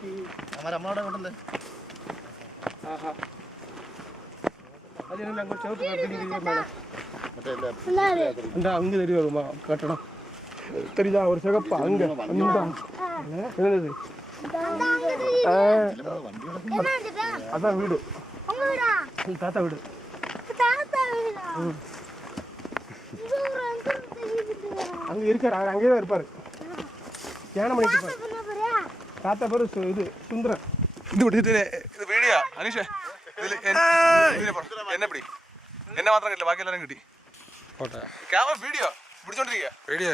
നമ്മളവിടെ കൊണ്ടല്ലേ എന്താ അങ്ങ് തരുമോ കെട്ടണം தெரியுதா ஒரு சிகப்பு அங்க என்னது அதான் வீடு தாத்தா வீடு அங்க இருக்காரு அவர் அங்கேயே தான் இருப்பாரு தியானம் பண்ணிட்டு தாத்தா பேரு இது சுந்தரம் ഇത് പിടിച്ചിട്ട് ഇത് വീഡിയോ അനീഷേ എന്നെ പിടി എന്നെ മാത്രം കിട്ടില്ല ബാക്കി എല്ലാവരും കിട്ടി ക്യാമറ വീഡിയോ പിടിച്ചോണ്ടിരിക്കുക വീഡിയോ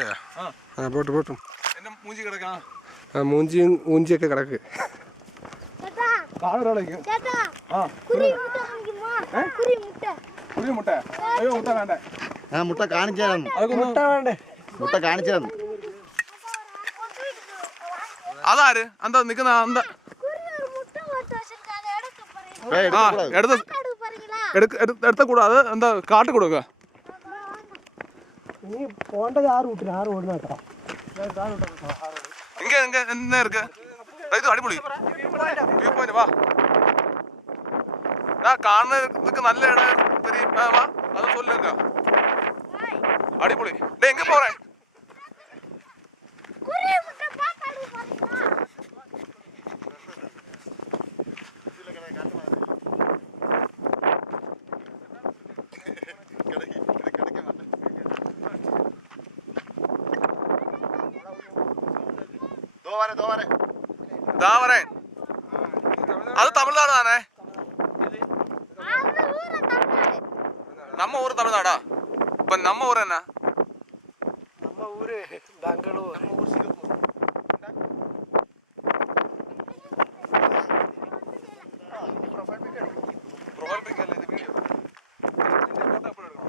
പോട്ട് പോട്ടും എന്നെ മൂഞ്ചി കിടക്കാ മൂഞ്ചിയും ഊഞ്ചിയൊക്കെ കിടക്ക് മുട്ട അയ്യോ മുട്ട വേണ്ടേ മുട്ട കാണിച്ചായിരുന്നു മുട്ട വേണ്ടേ മുട്ട കാണിച്ചായിരുന്നു അതാര് എന്താ നിക്കുന്ന എന്താ എടുത്ത കൂടാ അത് എന്താ കാട്ടി കൊടുക്കുക നീ പോണ്ടത് ആറ് കൂട്ടിന് ആറ് ഓടുന്ന കേട്ടോ என்ன இருக்கு இது அடிപൊളി വ്യൂ പോയിന്റ് വാ நான் കാണുന്നதுக்கு நல்ல இடம் தெரியுமா வா அது சொல்லுங்க அடிപൊളി டேய் எங்க போறே அது தமிழ்நாடு தானே நம்ம ஊர் தமிழ்நாடா இப்ப நம்ம ஊர் என்ன நம்ம ஊரு பெங்களூர் പ്രൊഫൈൽ പിക് അല്ലേ ഇത് വീഡിയോ ഫോട്ടോ അപ്ലോഡ് ചെയ്യണം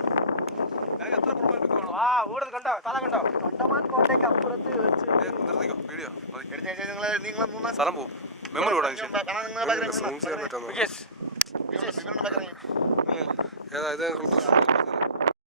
എനിക്ക് എത്ര പ്രൊഫൈൽ പിക് വേണം ഊടത് കണ്ടോ തല കണ്ടോ കണ്ടമാൻ കോട്ടയ്ക്ക് അപ്പുറത്ത് വെച്ച് നിർത്തിക്കോ വീഡിയോ നിങ്ങൾ മൂന്നാം സ്ഥലം പോകും മെമ്മറി കൂടാ ഏതാ ഇത്